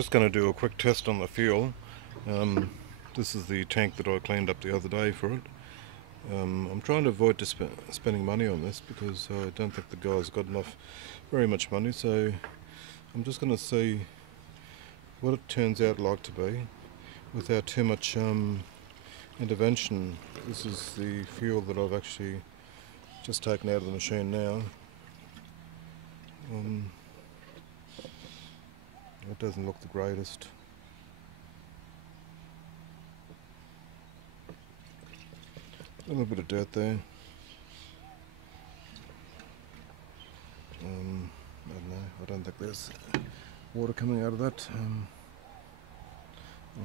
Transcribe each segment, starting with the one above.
Just going to do a quick test on the fuel. This is the tank that I cleaned up the other day for it. I'm trying to avoid spending money on this because I don't think the guy's got very much money, so I'm just going to see what it turns out like to be without too much intervention. This is the fuel that I've actually just taken out of the machine now. It doesn't look the greatest. A little bit of dirt there. I don't know, I don't think there's water coming out of that. I'll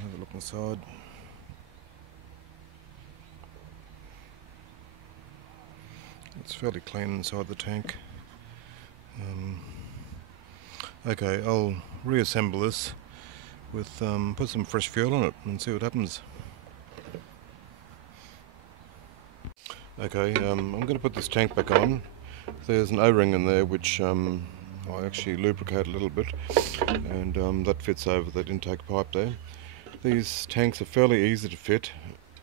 have a look inside. It's fairly clean inside the tank. Okay, I'll reassemble this with put some fresh fuel on it and see what happens. Okay, I'm going to put this tank back on. There's an O-ring in there which I actually lubricate a little bit, and that fits over that intake pipe there. These tanks are fairly easy to fit.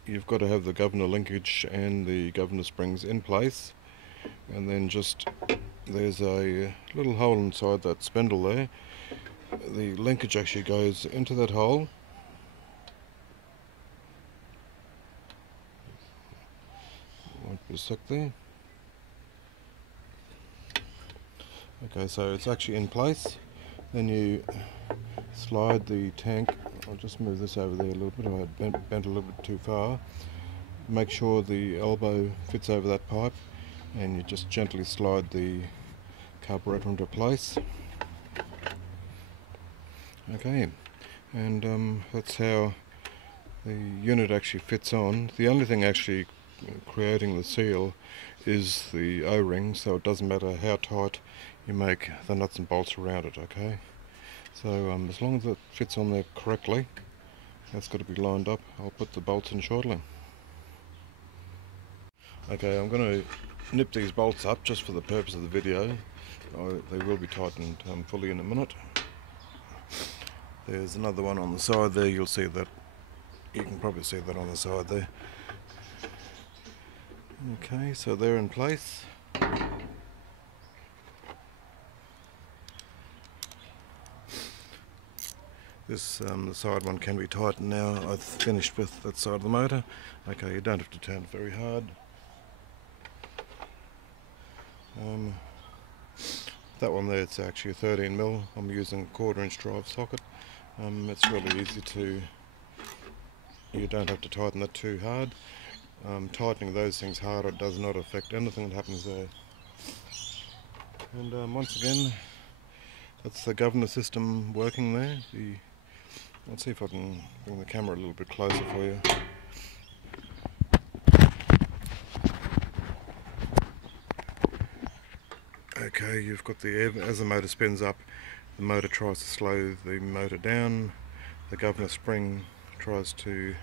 You've got to have the governor linkage and the governor springs in place, and then just there's a little hole inside that spindle there. The linkage actually goes into that hole. Won't be stuck there. Okay, so it's actually in place. Then you slide the tank. I'll just move this over there a little bit. I had bent a little bit too far. Make sure the elbow fits over that pipe, and you just gently slide the carburetor into place. Okay, and that's how the unit actually fits on. The only thing actually creating the seal is the O-ring, so it doesn't matter how tight you make the nuts and bolts around it. Okay, so as long as it fits on there correctly, that's got to be lined up. I'll put the bolts in shortly. Okay, I'm going to nip these bolts up just for the purpose of the video. They will be tightened fully in a minute. There's another one on the side there. You'll see that. You can probably see that on the side there. Okay, so they're in place. This the side one can be tightened now. I've finished with that side of the motor. Okay, you don't have to turn it very hard. That one there, it's actually a 13mm. I'm using a 1/4" drive socket. It's really easy to, you don't have to tighten that too hard. Tightening those things harder does not affect anything that happens there. And once again, that's the governor system working there. Let's see if I can bring the camera a little bit closer for you. Okay, you've got as the motor spins up, the motor tries to slow the motor down, the governor spring tries to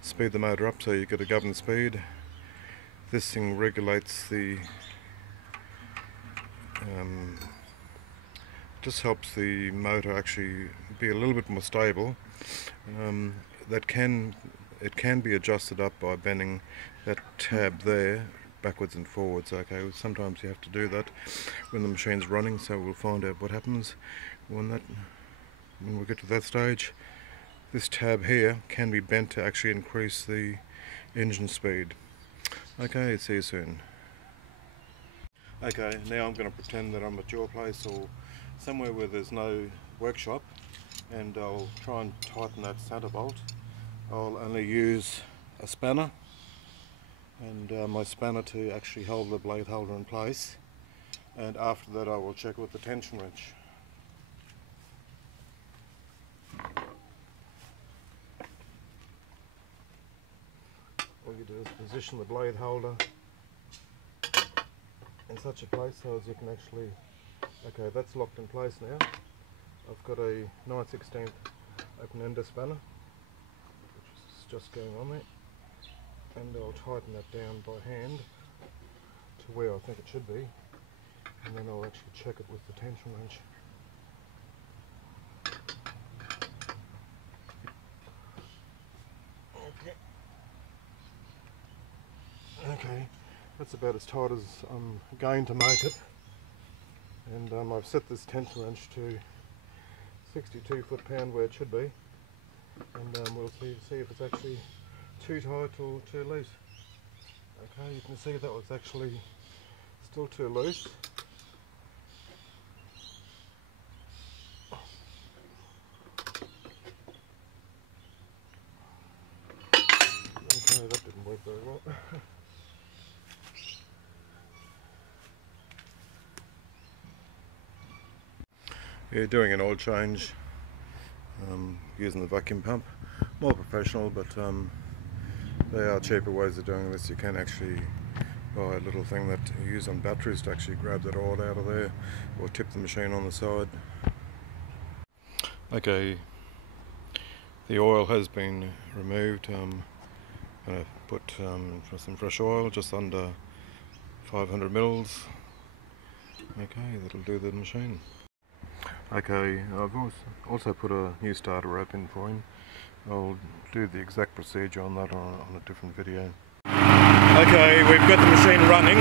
speed the motor up, so you get a governor speed. This thing regulates the, just helps the motor actually be a little bit more stable. It can be adjusted up by bending that tab there backwards and forwards. Okay, sometimes you have to do that when the machine's running, so we'll find out what happens when we get to that stage. This tab here can be bent to actually increase the engine speed. Okay, see you soon. Okay, now I'm going to pretend that I'm at your place or somewhere where there's no workshop, and I'll try and tighten that center bolt. I'll only use a spanner and my spanner to actually hold the blade holder in place, and after that I will check with the tension wrench. All you do is position the blade holder in such a place so as you can actually, okay, that's locked in place now. I've got a 9/16 open ender spanner which is just going on there, and I'll tighten that down by hand to where I think it should be, and then I'll actually check it with the tension wrench. That's about as tight as I'm going to make it. And I've set this tension wrench to 62 foot-pound where it should be. And we'll see if it's actually too tight or too loose. Okay, you can see that was actually still too loose. Okay, that didn't work very well. Yeah, doing an oil change using the vacuum pump. More professional, but there are cheaper ways of doing this. You can actually buy a little thing that you use on batteries to actually grab that oil out of there, or tip the machine on the side. Okay, the oil has been removed. I'm going to put some fresh oil, just under 500 mils. Okay, that'll do the machine. Okay, I've also put a new starter rope in for him. I'll do the exact procedure on that on a different video. Okay, we've got the machine running.